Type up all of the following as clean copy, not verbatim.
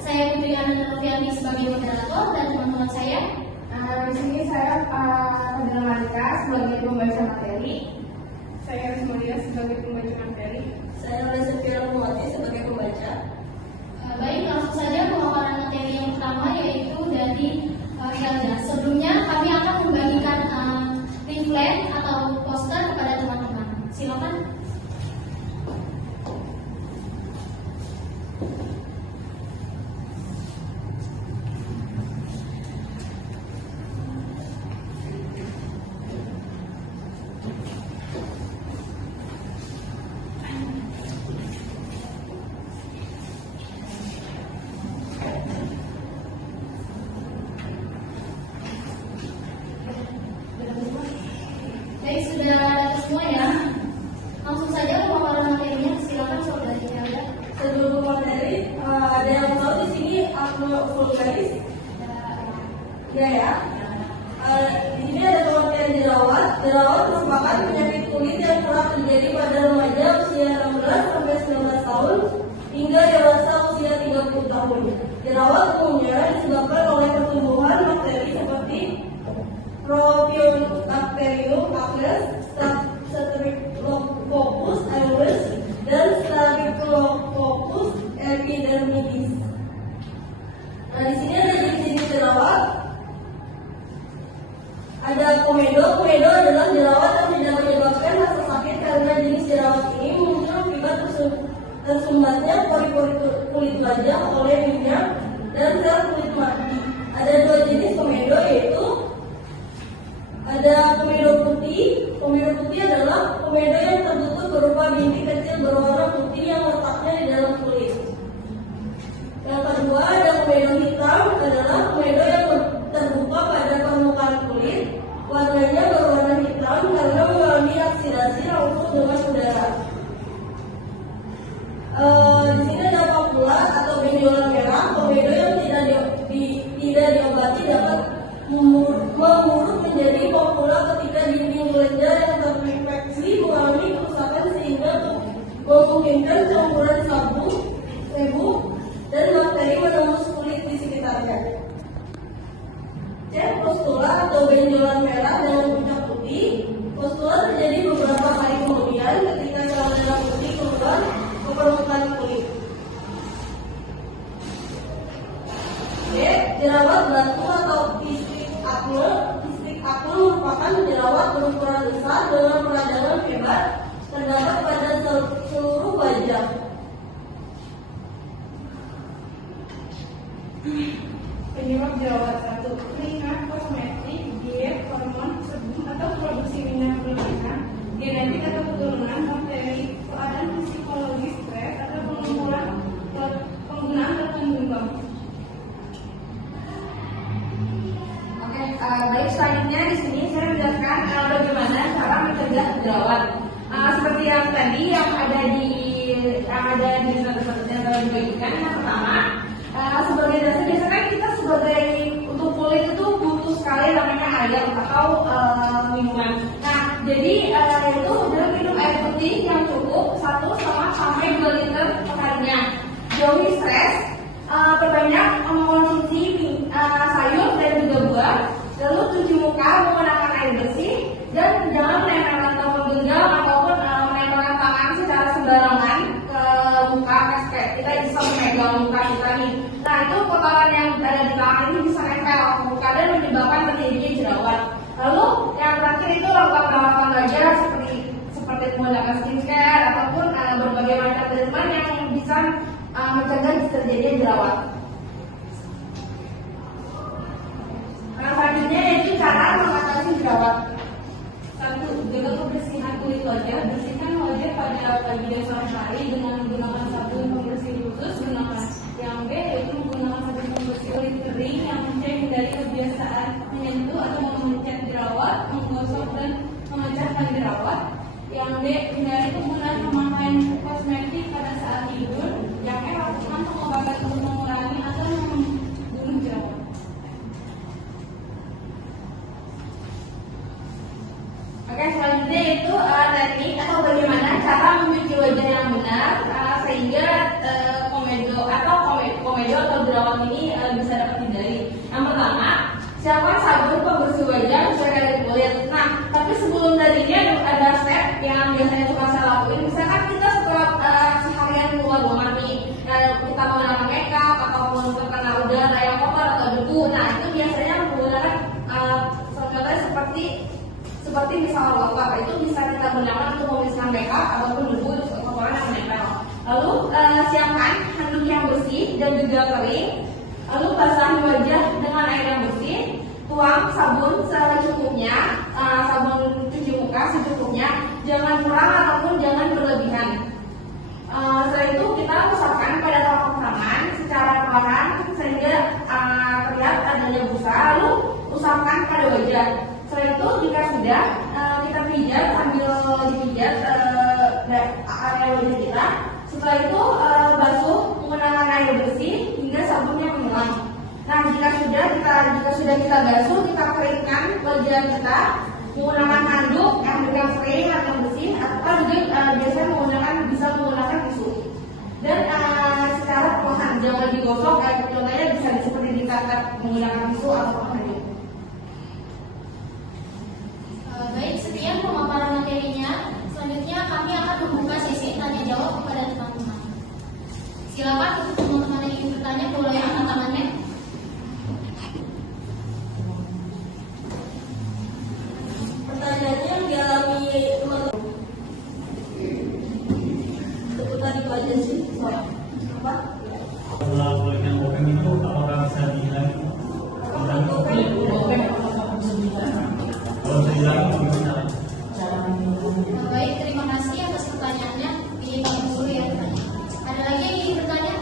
Saya Putri Ananda Novianti sebagai moderator dan teman-teman saya. Di sini saya Fadila Malika sebagai pembaca materi. Saya Rismalia sebagai pembaca materi. Saya Reza Firmawati sebagai pembaca. Baik, langsung saja pemaparan materi yang pertama yaitu dari Helda. Sebelumnya kami akan membagikan leaflet atau poster kepada teman-teman. Silakan. Baik, sudah ada semua ya. Langsung saja pemaparan materinya. Silakan saudari Helda. Sebelum materi, ada yang tahu di sini aku vulgaris? Ya. Di sini ada pengertian jerawat. Jerawat merupakan penyakit kulit yang kerap terjadi pada remaja usia 16 sampai 19 tahun hingga dewasa usia 30 tahun. Jerawat umumnya disebabkan oleh pertumbuhan bakteri seperti Propionibacterium acnes, Streptococcus aureus, dan Staphylococcus epidermidis. Nah, di sini ada jenis jerawat. Ada komedo. Komedo adalah jerawat yang tidak menyebabkan rasa sakit karena jenis jerawat ini muncul akibat tersumbatnya pori-pori kulit wajah oleh minyak dan sel kulit mati. Ada dua jenis komedo, yaitu ada komedo putih. Komedo putih adalah komedo yang tertutup berupa bintik kecil berwarna putih yang letaknya di dalam kulit. Yang kedua ada komedo hitam, adalah komedo yang terbuka pada permukaan kulit. Warnanya berwarna hitam karena mengalami oksidasi langsung dengan udara. Di sini ada papula atau benjolan merah. Komedo yang tidak diobati dapat memburuk menjadi papula ketika dinding kelenjar yang terinfeksi mengalami kerusakan sehingga memungkinkan campuran sebu dan bakteri menembus kulit di sekitarnya. C. Pustula atau benjolan merah dengan puncak putih. Pustula terjadi beberapa hari kemudian ketika sel darah putih keluar ke permukaan kulit. D. Jerawat batu atau kistik akne. Kistik akne merupakan jerawat berukuran besar dengan peradangan hebat terdapat pada seluruh wajah. Penyebab jerawat 1. Keringat, kosmetik, diet, hormon, sebum atau produksi minyak berlebihan, genetik atau keturunan, bakteri, keadaan psikologis, stres atau penggunaan racun bimbang. Baik, selanjutnya di sini saya menjelaskan bagaimana cara mencegah jerawat. Seperti yang tadi yang ada di satu-satunya yang dibagikan. Yang pertama, sebagai dasar biasanya kita sebagai untuk kulit itu butuh sekali namanya air atau minuman. Nah, jadi itu dalam minum air putih yang cukup 1,5 sampai 2 liter perharinya. Jauhi stres, perbanyak mengonsumsi sayur dan juga buah. Lalu cuci muka menggunakan air bersih dan jangan menempelkan atau menggenggam ataupun menempelkan tangan secara sembarangan ke muka, kayak kita bisa memegang muka kita nih. Nah, itu kotoran yang ada di tangan ini bisa nempel ke muka dan menyebabkan terjadinya jerawat. Lalu yang terakhir itu lakukan perawatan wajah seperti menggunakan skincare ataupun berbagai macam treatment yang bisa mencegah terjadinya jerawat. Nah, selanjutnya yaitu cara mengatasi jerawat. 1. Jaga kebersihan kulit wajah. Bersihkan wajah pada pagi dan sore hari dengan menggunakan sabun pembersih khusus. Gunakan yang B yaitu menggunakan sabun pembersih kulit kering. Yang C hindari kebiasaan menyentuh atau memencet jerawat, menggosok dan memecahkan jerawat. Yang D hindari penggunaan pemakaian kosmetik pada saat tidur. Yang E lakukan pengobatan untuk mengurangi atau membunuh jerawat. Oke, selanjutnya itu teknik atau bagaimana cara mencuci wajah yang atau jerawat ini bisa dapat dihindari. Yang pertama, siapkan sabun pembersih wajah sesuai dari kulit. Nah, tapi sebelum darinya ada step yang biasanya suka saya lakuin. Misalkan kita setelah seharian keluar rumah nih, kita menggunakan makeup ataupun terkena udara yang kotor atau debu. Nah, itu biasanya menggunakan contohnya seperti misalnya water, itu bisa kita gunakan untuk memisahkan makeup ataupun debu kotoran yang menempel. Lalu siapkan handuk yang bersih dan juga kering. Lalu basahi wajah dengan air yang bersih. Tuang sabun secukupnya, sabun cuci muka secukupnya. Jangan kurang ataupun jangan berlebihan. Setelah itu kita usapkan pada telapak tangan secara perlahan sehingga terlihat adanya busa. Lalu usapkan pada wajah. Setelah itu jika sudah kita pijat sambil dipijat area wajah kita. Setelah itu basuh menggunakan air bersih hingga sabunnya menghilang. Nah, jika sudah kita basuh, kita keringkan wajah kita menggunakan handuk yang kering atau bersih, atau juga biasanya bisa menggunakan tisu. Dan secara perlahan, jangan digosok, contohnya bisa seperti ditatap menggunakan tisu atau handuk. Baik, sekian pemaparan materinya. Selanjutnya kami akan membuka sesi tanya jawab kepada teman-teman. Silakan untuk teman-teman yang ingin bertanya boleh angkat tangannya. Pertanyaannya yang dialami teman-teman seputar itu aja sih. Apa? Setelah kuliah open itu apakah bisa dihilang? Kalau bisa dihilang, bisa. Baik, terima kasih atas pertanyaannya. Ini Pak Guru ya. Ada lagi yang ingin bertanya?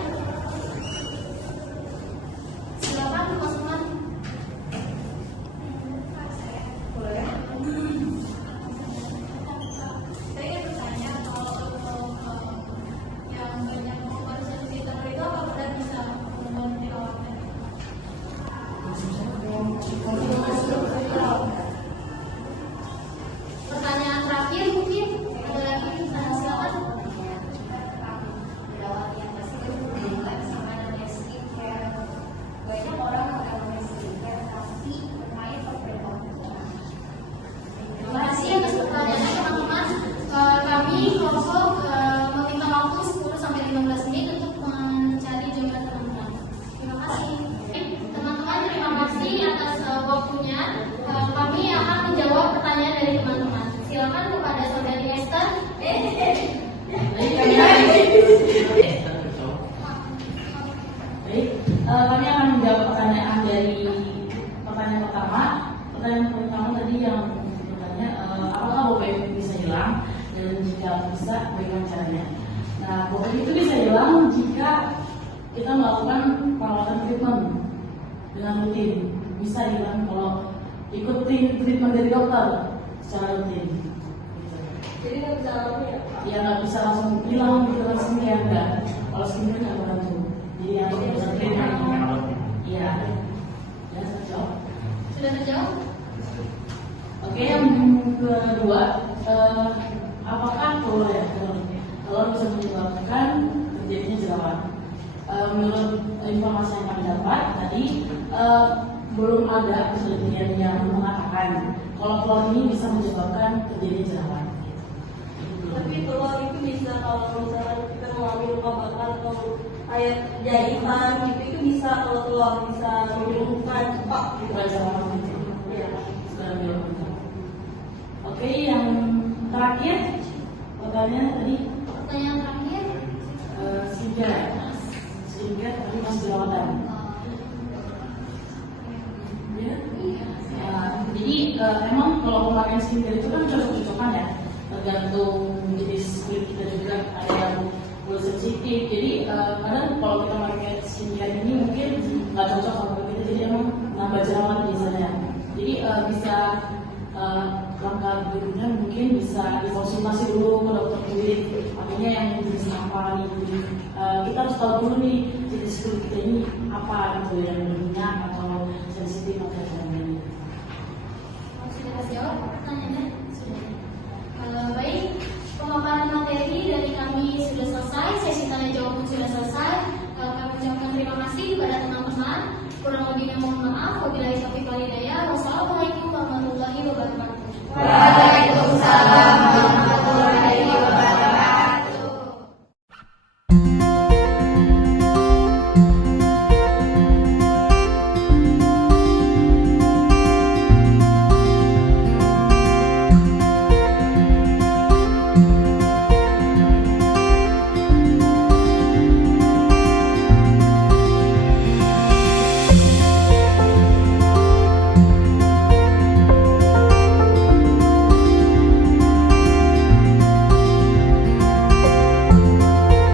Silakan Mas Umar. Saya ingin bertanya kalau yang banyak pemeriksaan digital itu apakah bisa membantu perawatan? Pertanyaan terakhir mungkin ada lagi, silakan. Perawat yang pasti bukan sama dengan skincare. Banyak orang menggunakan skincare tapi bermain perempuan. Terima kasih atas pertanyaannya teman-teman. Kami kelompok meminta waktu 10-15 menit untuk mencari jawaban teman-teman. Terima kasih. Teman-teman, terima kasih atas waktunya. Kami akan menjawab pertanyaan dari teman-teman. Silakan kepada saudari Esther. Baik, kami akan menjawab pertanyaan dari pertanyaan pertama. Pertanyaan pertama tadi yang bertanya, apakah bobek bisa hilang dan jika bisa, bagaimana caranya? Nah, bobek itu bisa hilang jika kita melakukan perawatan treatment dengan rutin. Bisa hilang kalau ikutin treatment dari dokter secara rutin. Jadi nggak bisa alami ya? Ya nggak bisa langsung hilang gitu kan skincare enggak. Kalau skincare nggak membantu. Jadi yang bisa treatment. Iya. Ya, terjawab. Sudah terjawab? Oke, yang kedua, apakah telur bisa menyebabkan terjadinya jerawat? Menurut informasi yang kami dapat tadi, belum ada penelitian yang mengatakan kalau telur ini bisa menyebabkan terjadinya jerawat. Tapi telur itu bisa kalau misalnya kita mengalami luka bakar atau kayak jahitan gitu, itu bisa kalau telur bisa menyembuhkan cepat gitu. Bukan jerawat gitu. Iya. Sudah bilang. Oke, yang terakhir pertanyaan tadi Pertanyaan terakhir. skincare tadi masih jerawatan. Ya. Jadi emang kalau pemakaian skincare itu kan cocok-cocokan ya, tergantung jenis kulit kita juga. Ada yang kulit sensitif, jadi kadang kalau kita pakai skincare ini mungkin nggak cocok sama kulit kita, jadi emang nambah jerawat biasanya. Jadi bisa langkah berikutnya mungkin bisa dikonsultasi dulu ke dokter kulit, artinya yang jenis apa nih. Kita harus tahu dulu nih jenis kulit kita ini apa gitu, yang berminyak atau sensitif atau lain-lain. Sudah terjawab pertanyaannya? Sudah. Baik, pemaparan materi dari kami sudah selesai, sesi tanya jawab pun sudah selesai. Kami ucapkan terima kasih maaf. Wabillahi taufiq wal hidayah. Wassalamualaikum warahmatullahi wabarakatuh. Waalaikumsalam.